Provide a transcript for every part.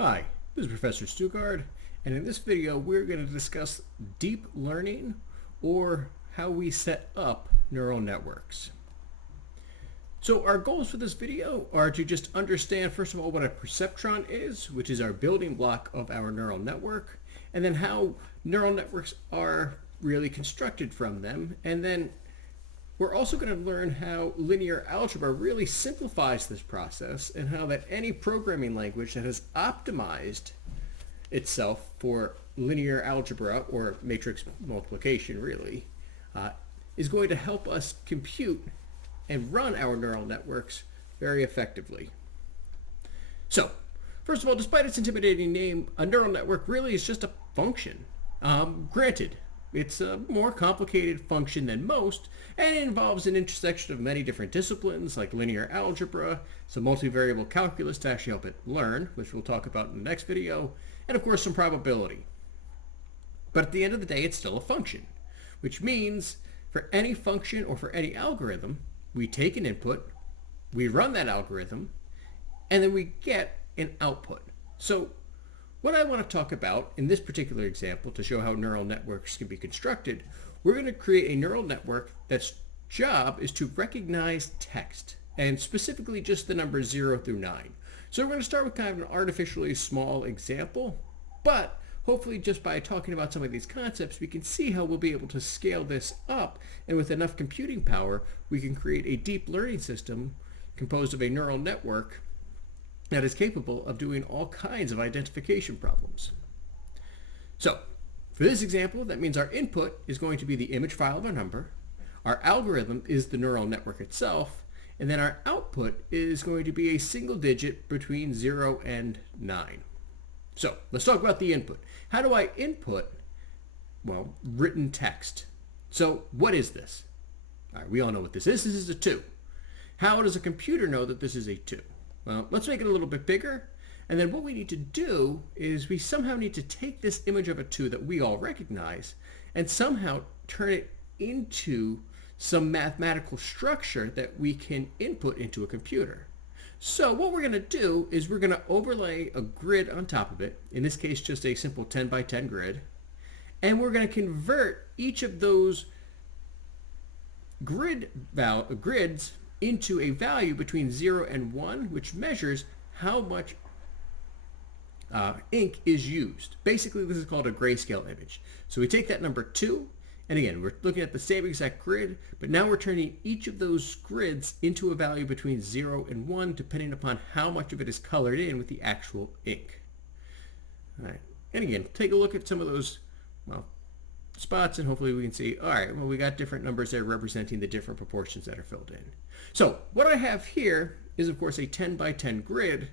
Hi, this is Professor Stugard, and in this video we're going to discuss deep learning, or how we set up neural networks. So our goals for this video are to just understand, first of all, what a perceptron is, which is our building block of our neural network, and then how neural networks are really constructed from them, and then we're also going to learn how linear algebra really simplifies this process, and how that any programming language that has optimized itself for linear algebra, or matrix multiplication really, is going to help us compute and run our neural networks very effectively. So, first of all, despite its intimidating name, a neural network really is just a function. Granted, it's a more complicated function than most, and it involves an intersection of many different disciplines like linear algebra, some multivariable calculus to actually help it learn, which we'll talk about in the next video, and of course some probability. But at the end of the day, it's still a function, which means for any function or for any algorithm, we take an input, we run that algorithm, and then we get an output. So what I want to talk about in this particular example to show how neural networks can be constructed, we're going to create a neural network that's job is to recognize text, and specifically just the numbers 0 through 9. So we're going to start with kind of an artificially small example, but hopefully just by talking about some of these concepts, we can see how we'll be able to scale this up, and with enough computing power, we can create a deep learning system composed of a neural network that is capable of doing all kinds of identification problems. So, for this example, that means our input is going to be the image file of a number, our algorithm is the neural network itself, and then our output is going to be a single digit between 0 and 9. So, let's talk about the input. How do I input, well, written text? So, what is this? All right, we all know what this is. This is a 2. How does a computer know that this is a 2? Well, let's make it a little bit bigger, and then what we need to do is we somehow need to take this image of a 2 that we all recognize and somehow turn it into some mathematical structure that we can input into a computer. So what we're going to do is we're going to overlay a grid on top of it, in this case just a simple 10 by 10 grid, and we're going to convert each of those grids into a value between 0 and 1, which measures how much ink is used. Basically, this is called a grayscale image. So we take that number 2, and again, we're looking at the same exact grid, but now we're turning each of those grids into a value between 0 and 1, depending upon how much of it is colored in with the actual ink. All right. And again, take a look at some of those, well, spots, and hopefully we can see, all right, well, we got different numbers there representing the different proportions that are filled in. So what I have here is, of course, a 10 by 10 grid.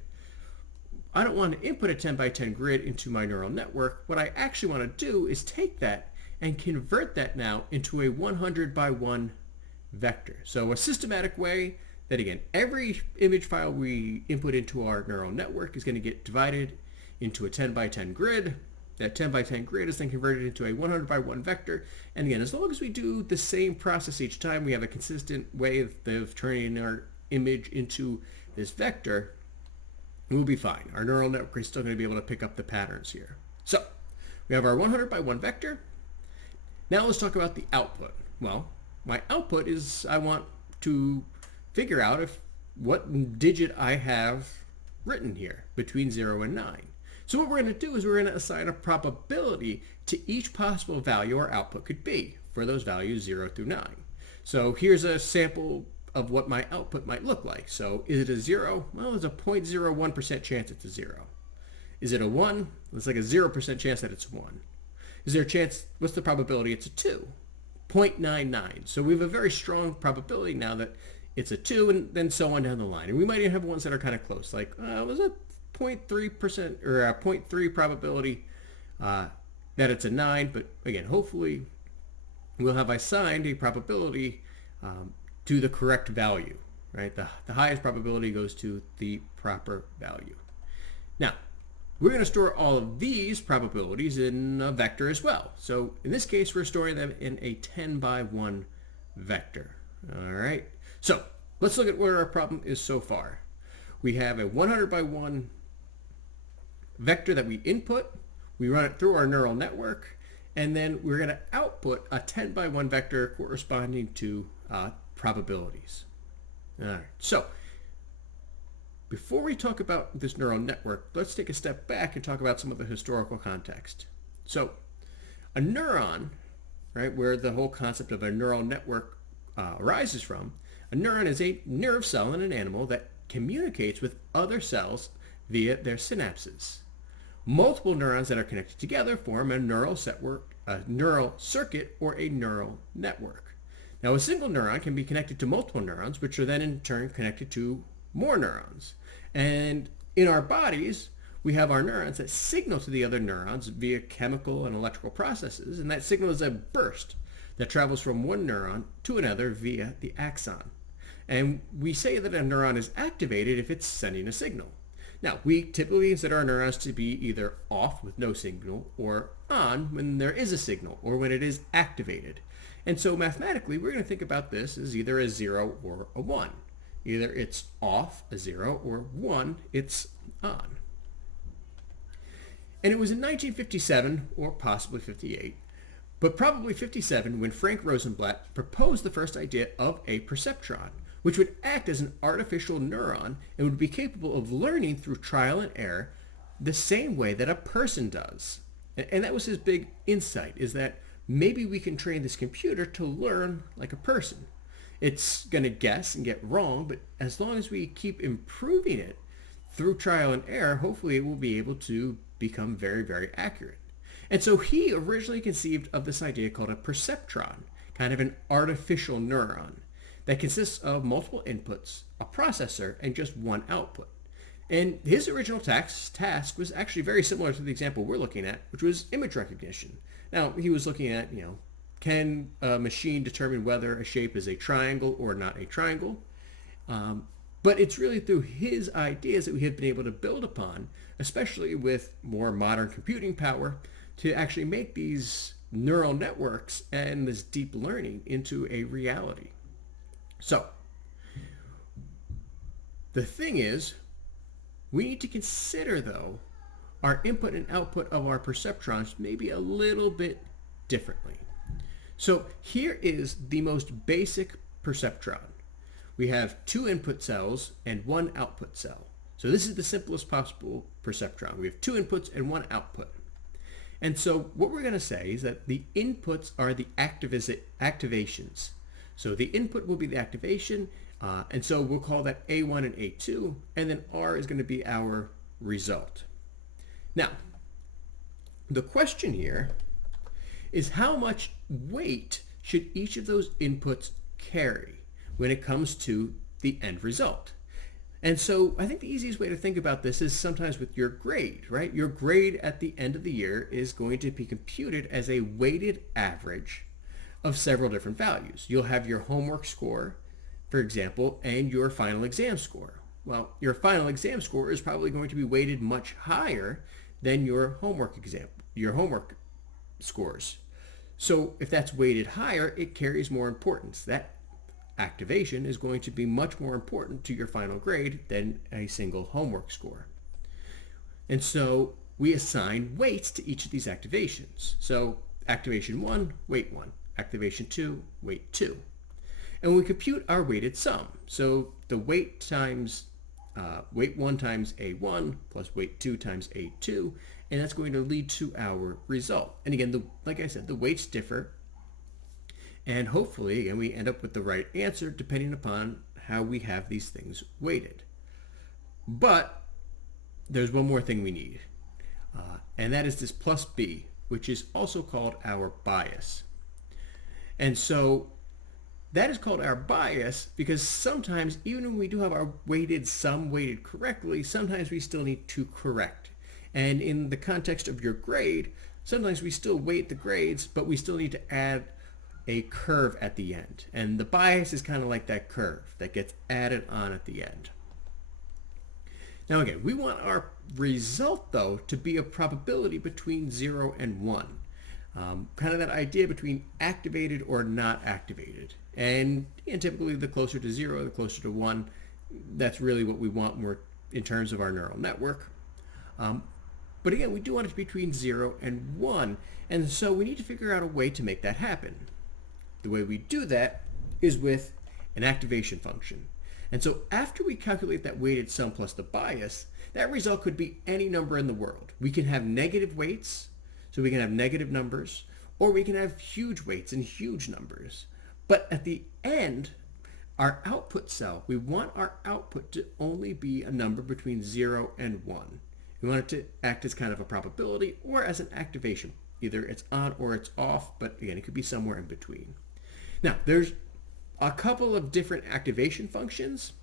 I don't want to input a 10 by 10 grid into my neural network. What I actually want to do is take that and convert that now into a 100 by 1 vector. So a systematic way that, again, every image file we input into our neural network is going to get divided into a 10 by 10 grid. That 10 by 10 grid is then converted into a 100 by 1 vector. And again, as long as we do the same process each time, we have a consistent way of turning our image into this vector, we'll be fine. Our neural network is still going to be able to pick up the patterns here. So we have our 100 by 1 vector. Now let's talk about the output. Well, my output is I want to figure out what digit I have written here between 0 and 9. So what we're going to do is we're going to assign a probability to each possible value our output could be for those values 0 through 9. So here's a sample of what my output might look like. So is it a 0? Well, there's a 0.01% chance it's a 0. Is it a 1? It's like a 0% chance that it's 1. Is there a chance, what's the probability it's a 2? 0.99. So we have a very strong probability now that it's a 2, and then so on down the line. And we might even have ones that are kind of close, like, was it 0.3% or a 0.3 probability that it's a 9, but again, hopefully we'll have assigned a probability to the correct value, right? The highest probability goes to the proper value. Now, we're going to store all of these probabilities in a vector as well. So in this case, we're storing them in a 10 by 1 vector. All right. So let's look at where our problem is so far. We have a 100 by 1 vector that we input, we run it through our neural network, and then we're going to output a 10 by 1 vector corresponding to probabilities. All right, so before we talk about this neural network, let's take a step back and talk about some of the historical context. So a neuron, right, where the whole concept of a neural network arises from, a neuron is a nerve cell in an animal that communicates with other cells via their synapses. Multiple neurons that are connected together form a neural circuit or a neural network. Now, a single neuron can be connected to multiple neurons, which are then in turn connected to more neurons. And in our bodies, we have our neurons that signal to the other neurons via chemical and electrical processes, and that signal is a burst that travels from one neuron to another via the axon. And we say that a neuron is activated if it's sending a signal. Now, we typically consider our neurons to be either off with no signal or on when there is a signal or when it is activated. And so mathematically, we're going to think about this as either a 0 or a 1. Either it's off, a 0, or 1, it's on. And it was in 1957, or possibly 58, but probably 57, when Frank Rosenblatt proposed the first idea of a perceptron, which would act as an artificial neuron and would be capable of learning through trial and error the same way that a person does. And that was his big insight, is that maybe we can train this computer to learn like a person. It's going to guess and get wrong, but as long as we keep improving it through trial and error, hopefully it will be able to become very, very accurate. And so he originally conceived of this idea called a perceptron, kind of an artificial neuron that consists of multiple inputs, a processor, and just one output. And his original task was actually very similar to the example we're looking at, which was image recognition. Now, he was looking at, can a machine determine whether a shape is a triangle or not a triangle? But it's really through his ideas that we have been able to build upon, especially with more modern computing power, to actually make these neural networks and this deep learning into a reality. So, the thing is, we need to consider, though, our input and output of our perceptrons maybe a little bit differently. So here is the most basic perceptron. We have 2 input cells and 1 output cell. So this is the simplest possible perceptron. We have 2 inputs and 1 output. And so what we're going to say is that the inputs are the activations. So the input will be the activation, and so we'll call that A1 and A2, and then R is going to be our result. Now, the question here is how much weight should each of those inputs carry when it comes to the end result? And so I think the easiest way to think about this is sometimes with your grade, right? Your grade at the end of the year is going to be computed as a weighted average of several different values. You'll have your homework score, for example, and your final exam score. Well, your final exam score is probably going to be weighted much higher than your homework scores. So if that's weighted higher, it carries more importance. That activation is going to be much more important to your final grade than a single homework score. And so we assign weights to each of these activations. So activation 1, weight 1. Activation 2, weight 2. And we compute our weighted sum. So the weight times weight 1 times A1 plus weight 2 times A2, and that's going to lead to our result. And again, like I said, the weights differ, and hopefully, again, we end up with the right answer depending upon how we have these things weighted. But there's one more thing we need, and that is this plus B, which is also called our bias. And so that is called our bias because sometimes, even when we do have our weighted sum weighted correctly, sometimes we still need to correct. And in the context of your grade, sometimes we still weight the grades, but we still need to add a curve at the end. And the bias is kind of like that curve that gets added on at the end. Now again, we want our result, though, to be a probability between 0 and 1. Kind of that idea between activated or not activated. And typically the closer to 0, the closer to 1, that's really what we want more in terms of our neural network. But again, we do want it to be between 0 and 1. And so we need to figure out a way to make that happen. The way we do that is with an activation function. And so after we calculate that weighted sum plus the bias, that result could be any number in the world. We can have negative weights, so we can have negative numbers, or we can have huge weights and huge numbers. But at the end, our output cell, we want our output to only be a number between 0 and 1. We want it to act as kind of a probability or as an activation. Either it's on or it's off, but again, it could be somewhere in between. Now, there's a couple of different activation functions.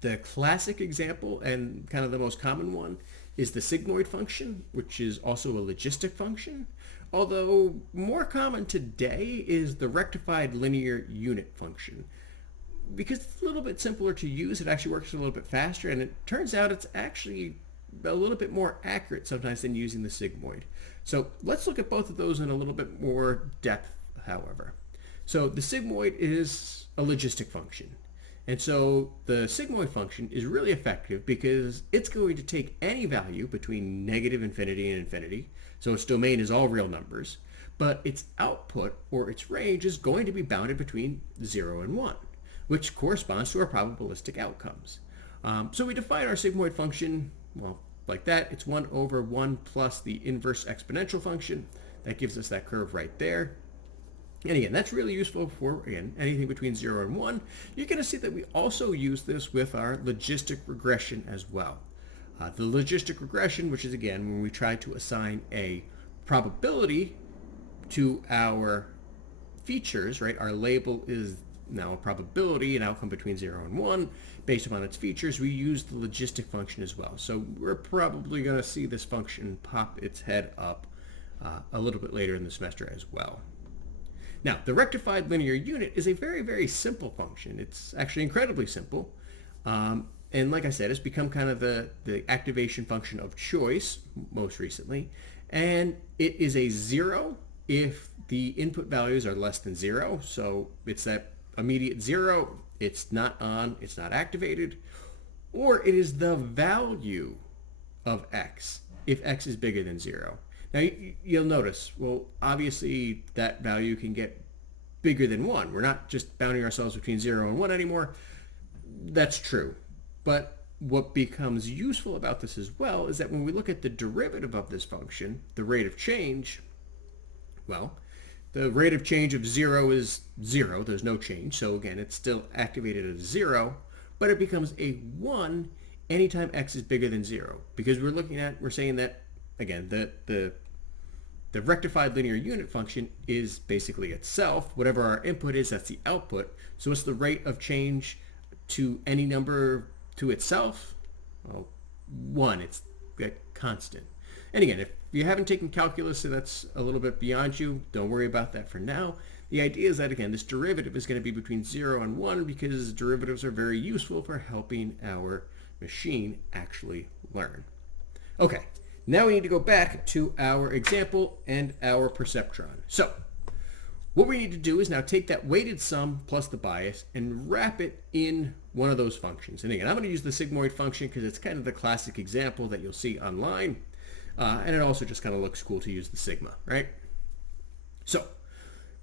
The classic example and kind of the most common one is the sigmoid function, which is also a logistic function. Although more common today is the rectified linear unit function. Because it's a little bit simpler to use, it actually works a little bit faster, and it turns out it's actually a little bit more accurate sometimes than using the sigmoid. So let's look at both of those in a little bit more depth, however. So the sigmoid is a logistic function. And so the sigmoid function is really effective because it's going to take any value between negative infinity and infinity. So its domain is all real numbers. But its output, or its range, is going to be bounded between 0 and 1, which corresponds to our probabilistic outcomes. So we define our sigmoid function, well, like that. It's 1 over 1 plus the inverse exponential function. That gives us that curve right there. And again, that's really useful for, again, anything between 0 and 1. You're going to see that we also use this with our logistic regression as well. The logistic regression, which is, again, when we try to assign a probability to our features, right? Our label is now a probability, an outcome between 0 and 1. Based upon its features, we use the logistic function as well. So we're probably going to see this function pop its head up a little bit later in the semester as well. Now, the rectified linear unit is a very, very simple function. It's actually incredibly simple. And like I said, it's become kind of the activation function of choice most recently. And it is a 0 if the input values are less than 0. So it's that immediate 0. It's not on, it's not activated. Or it is the value of x if x is bigger than 0. Now, you'll notice, well, obviously that value can get bigger than 1. We're not just bounding ourselves between 0 and 1 anymore. That's true. But what becomes useful about this as well is that when we look at the derivative of this function, the rate of change, well, the rate of change of 0 is 0. There's no change. So again, it's still activated at 0, but it becomes a 1 anytime x is bigger than 0. Because we're saying that, again, the rectified linear unit function is basically itself. Whatever our input is, that's the output. So it's the rate of change to any number to itself. Well, 1, it's a constant. And again, if you haven't taken calculus, so that's a little bit beyond you, don't worry about that for now. The idea is that, again, this derivative is going to be between 0 and 1 because derivatives are very useful for helping our machine actually learn. Okay. Now we need to go back to our example and our perceptron. So what we need to do is now take that weighted sum plus the bias and wrap it in one of those functions. And again, I'm going to use the sigmoid function because it's kind of the classic example that you'll see online. And it also just kind of looks cool to use the sigma, right? So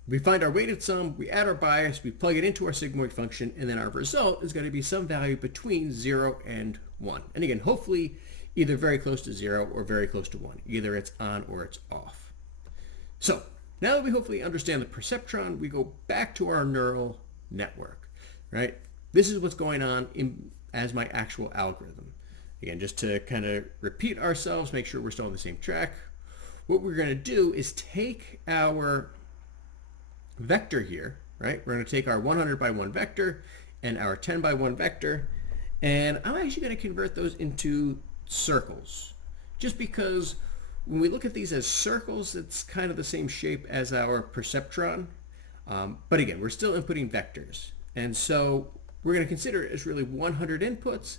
we find our weighted sum, we add our bias, we plug it into our sigmoid function, and then our result is going to be some value between 0 and 1. And again, hopefully either very close to 0 or very close to 1. Either it's on or it's off. So now that we hopefully understand the perceptron, we go back to our neural network, right? This is what's going on as my actual algorithm. Again, just to kind of repeat ourselves, make sure we're still on the same track. What we're going to do is take our vector here, right? We're going to take our 100 by 1 vector and our 10 by 1 vector, and I'm actually going to convert those into circles, just because when we look at these as circles, it's kind of the same shape as our perceptron. But again, we're still inputting vectors. And so we're going to consider it as really 100 inputs,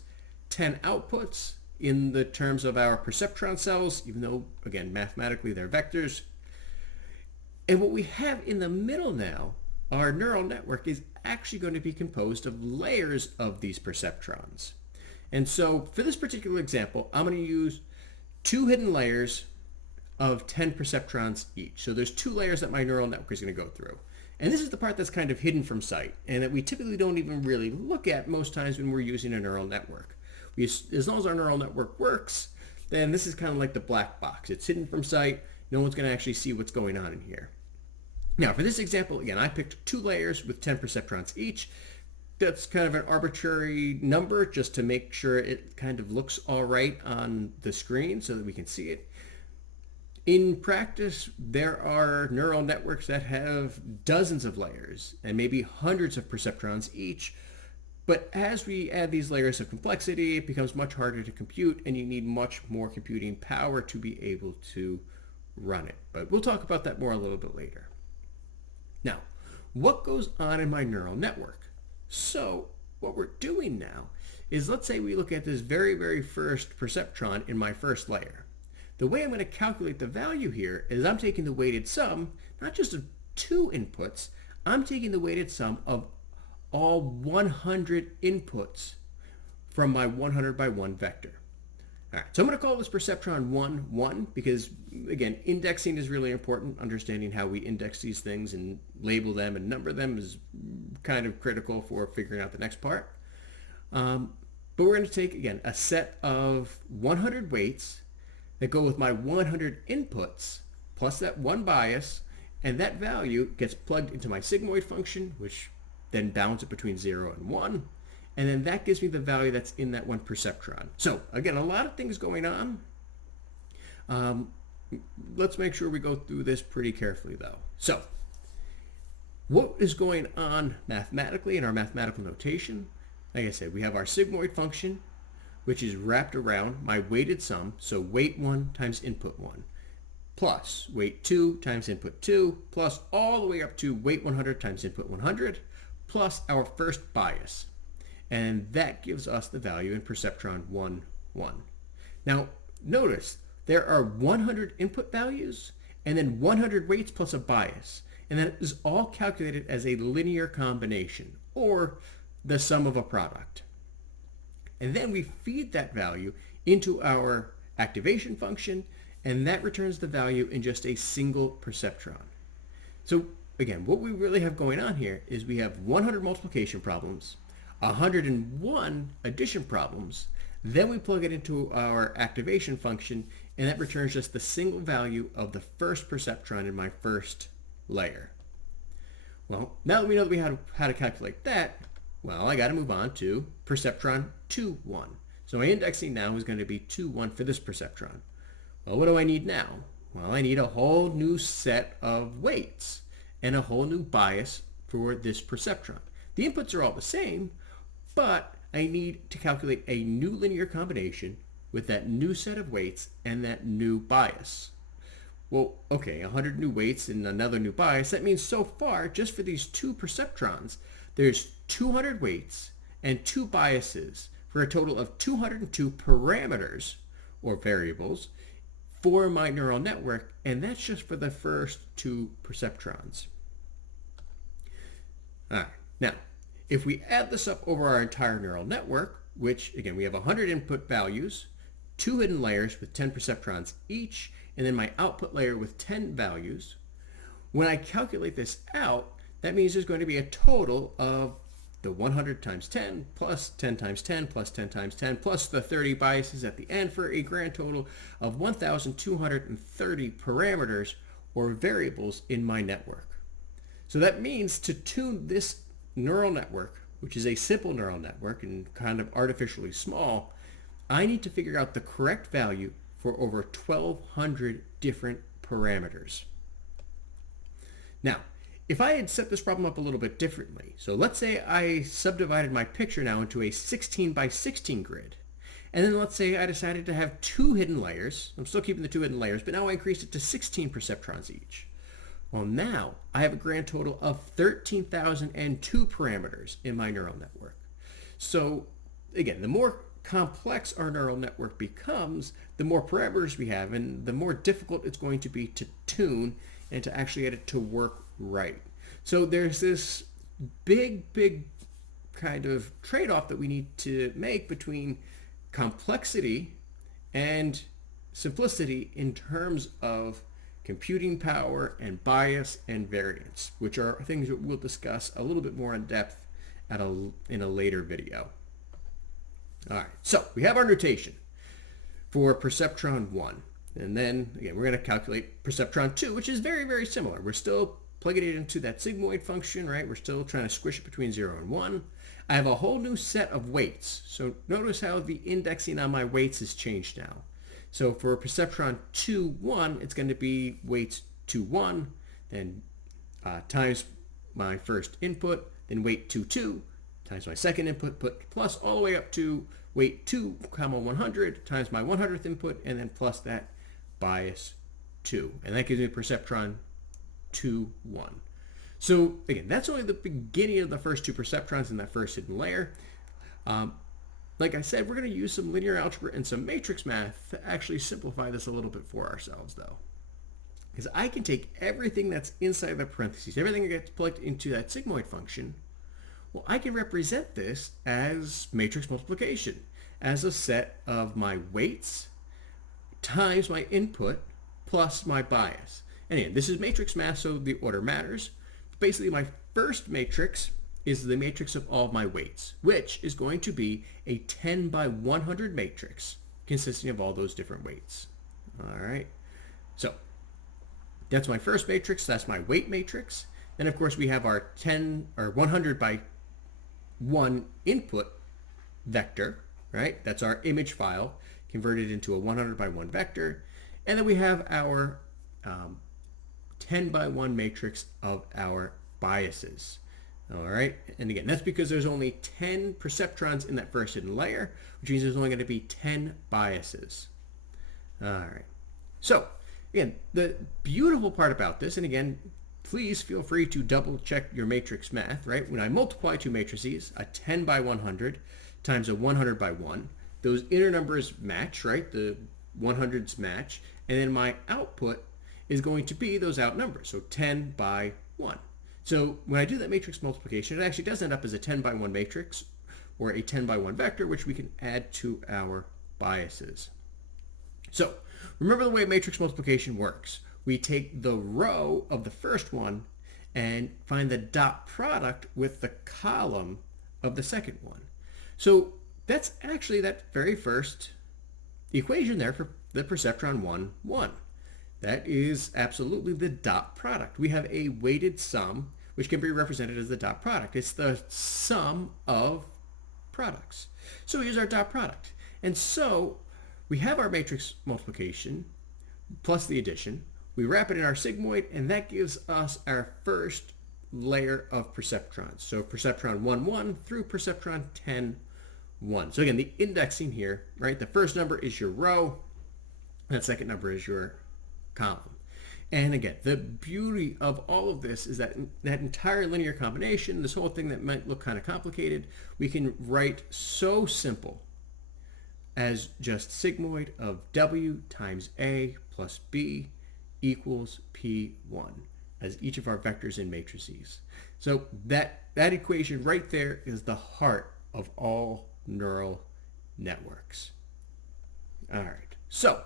10 outputs in the terms of our perceptron cells, even though, again, mathematically they're vectors. And what we have in the middle now, our neural network, is actually going to be composed of layers of these perceptrons. And so for this particular example, I'm going to use two hidden layers of 10 perceptrons each. So there's two layers that my neural network is going to go through. And this is the part that's kind of hidden from sight and that we typically don't even really look at most times when we're using a neural network. As long as our neural network works, then this is kind of like the black box. It's hidden from sight. No one's going to actually see what's going on in here. Now, for this example, again, I picked two layers with 10 perceptrons each. That's kind of an arbitrary number just to make sure it kind of looks all right on the screen so that we can see it. In practice, there are neural networks that have dozens of layers and maybe hundreds of perceptrons each. But as we add these layers of complexity, it becomes much harder to compute, and you need much more computing power to be able to run it. But we'll talk about that more a little bit later. Now, what goes on in my neural network? So what we're doing now is, let's say we look at this very, very first perceptron in my first layer. The way I'm going to calculate the value here is I'm taking the weighted sum, not just of two inputs, I'm taking the weighted sum of all 100 inputs from my 100 by 1 vector. All right, so I'm going to call this perceptron 1, 1, because, again, indexing is really important. Understanding how we index these things and label them and number them is kind of critical for figuring out the next part. But we're going to take, again, a set of 100 weights that go with my 100 inputs plus that one bias, and that value gets plugged into my sigmoid function, which then bounds it between 0 and 1, and then that gives me the value that's in that one perceptron. So again, a lot of things going on. Let's make sure we go through this pretty carefully though. So what is going on mathematically in our mathematical notation? Like I said, we have our sigmoid function, which is wrapped around my weighted sum, so weight 1 times input 1, plus weight 2 times input 2, plus all the way up to weight 100 times input 100, plus our first bias. And that gives us the value in perceptron 1, 1. Now, notice there are 100 input values and then 100 weights plus a bias. And that is all calculated as a linear combination, or the sum of a product. And then we feed that value into our activation function, and that returns the value in just a single perceptron. So again, what we really have going on here is we have 100 multiplication problems, 101 addition problems, then we plug it into our activation function, and that returns just the single value of the first perceptron in my first layer. Well, now that we know that we have how to calculate that, well, I got to move on to perceptron 2, 1. So my indexing now is going to be 2, 1 for this perceptron. Well, what do I need now? Well, I need a whole new set of weights and a whole new bias for this perceptron. The inputs are all the same, but I need to calculate a new linear combination with that new set of weights and that new bias. Well, okay, 100 new weights and another new bias. That means so far, just for these two perceptrons, there's 200 weights and 2 biases for a total of 202 parameters or variables for my neural network, and that's just for the first 2 perceptrons. All right, now, if we add this up over our entire neural network, which again, we have 100 input values, 2 hidden layers with 10 perceptrons each, and then my output layer with 10 values. When I calculate this out, that means there's going to be a total of the 100 times 10 plus 10 times 10 plus 10 times 10 plus the 30 biases at the end for a grand total of 1,230 parameters or variables in my network. So that means to tune this neural network, which is a simple neural network and kind of artificially small, I need to figure out the correct value for over 1,200 different parameters. Now, if I had set this problem up a little bit differently, so let's say I subdivided my picture now into a 16 by 16 grid, and then let's say I decided to have 2 hidden layers. I'm still keeping the 2 hidden layers, but now I increased it to 16 perceptrons each. Well, now I have a grand total of 13,002 parameters in my neural network. So again, the more complex our neural network becomes, the more parameters we have, and the more difficult it's going to be to tune and to actually get it to work right. So there's this big kind of trade-off that we need to make between complexity and simplicity in terms of computing power and bias and variance, which are things that we'll discuss a little bit more in depth in a later video. All right, so we have our notation for perceptron 1. And then, again, we're going to calculate perceptron 2, which is very, very similar. We're still plugging it into that sigmoid function, right? We're still trying to squish it between 0 and 1. I have a whole new set of weights. So notice how the indexing on my weights has changed now. So for perceptron 2, 1, it's going to be weights 2, 1, then times my first input, then weight 2, 2, times my second input, plus all the way up to weight 2, 100, times my 100th input, and then plus that bias 2. And that gives me perceptron 2, 1. So again, that's only the beginning of the first two perceptrons in that first hidden layer. Like I said, we're going to use some linear algebra and some matrix math to actually simplify this a little bit for ourselves, though. Because I can take everything that's inside the parentheses, everything that gets plugged into that sigmoid function, well, I can represent this as matrix multiplication, as a set of my weights times my input plus my bias. And again, this is matrix math, so the order matters. Basically, my first matrix is the matrix of all of my weights, which is going to be a 10 by 100 matrix consisting of all those different weights. All right, so that's my first matrix. That's my weight matrix. Then, of course, we have our 10 or 100 by 1 input vector, right? That's our image file converted into a 100 by 1 vector. And then we have our 10 by 1 matrix of our biases. All right, and again, that's because there's only 10 perceptrons in that first hidden layer, which means there's only going to be 10 biases. All right, so again, the beautiful part about this, and again, please feel free to double check your matrix math, right? When I multiply two matrices, a 10 by 100 times a 100 by 1, those inner numbers match, right? The 100s match, and then my output is going to be those out numbers, so 10 by 1. So when I do that matrix multiplication, it actually does end up as a 10 by 1 matrix or a 10 by 1 vector, which we can add to our biases. So remember the way matrix multiplication works. We take the row of the first one and find the dot product with the column of the second one. So that's actually that very first equation there for the perceptron 1, 1. That is absolutely the dot product. We have a weighted sum, which can be represented as the dot product. It's the sum of products. So here's our dot product. And so we have our matrix multiplication plus the addition. We wrap it in our sigmoid, and that gives us our first layer of perceptrons. So perceptron 1, 1 through perceptron 10, 1. So again, the indexing here, right? The first number is your row. That second number is your column. And again, the beauty of all of this is that that entire linear combination, this whole thing that might look kind of complicated, we can write so simple as just sigmoid of W times A plus B equals P1 as each of our vectors in matrices. So that equation right there is the heart of all neural networks. All right, so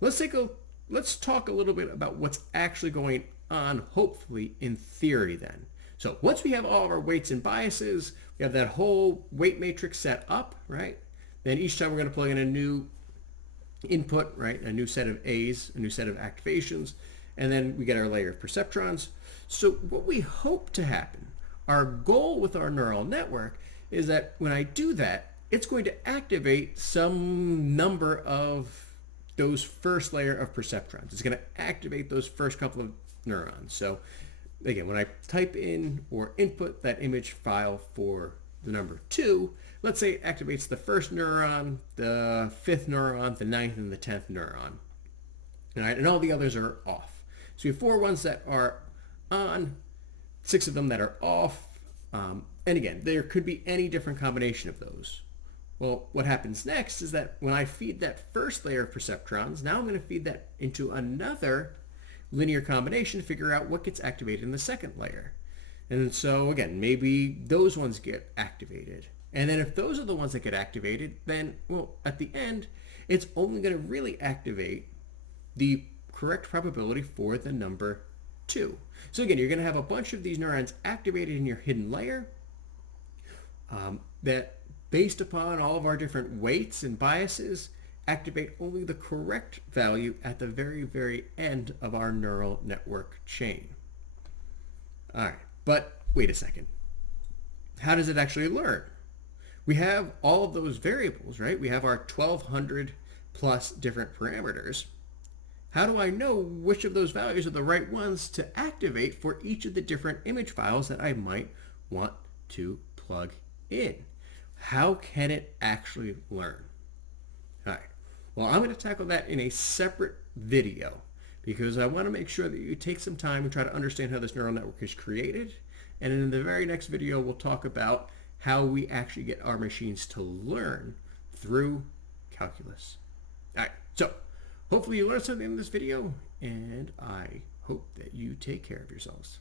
let's talk a little bit about what's actually going on, hopefully, in theory then. So once we have all of our weights and biases, we have that whole weight matrix set up, right? Then each time we're going to plug in a new input, right? A new set of A's, a new set of activations, and then we get our layer of perceptrons. So what we hope to happen, our goal with our neural network, is that when I do that, it's going to activate some number of those first layer of perceptrons. It's going to activate those first couple of neurons. So again, when I type in or input that image file for the number 2, let's say it activates the first neuron, the 5th neuron, the 9th, and the 10th neuron. All right, and all the others are off. So we have 4 ones that are on, 6 of them that are off. And again, there could be any different combination of those. Well, what happens next is that when I feed that first layer of perceptrons, now I'm going to feed that into another linear combination to figure out what gets activated in the second layer. And so again, maybe those ones get activated. And then if those are the ones that get activated, then, well, at the end, it's only going to really activate the correct probability for the number 2. So again, you're going to have a bunch of these neurons activated in your hidden layer that, based upon all of our different weights and biases, activate only the correct value at the very, very end of our neural network chain. All right, but wait a second. How does it actually learn? We have all of those variables, right? We have our 1,200 plus different parameters. How do I know which of those values are the right ones to activate for each of the different image files that I might want to plug in? How can it actually learn? All right. Well, I'm going to tackle that in a separate video because I want to make sure that you take some time and try to understand how this neural network is created. And in the very next video, we'll talk about how we actually get our machines to learn through calculus. All right. So hopefully you learned something in this video, and I hope that you take care of yourselves.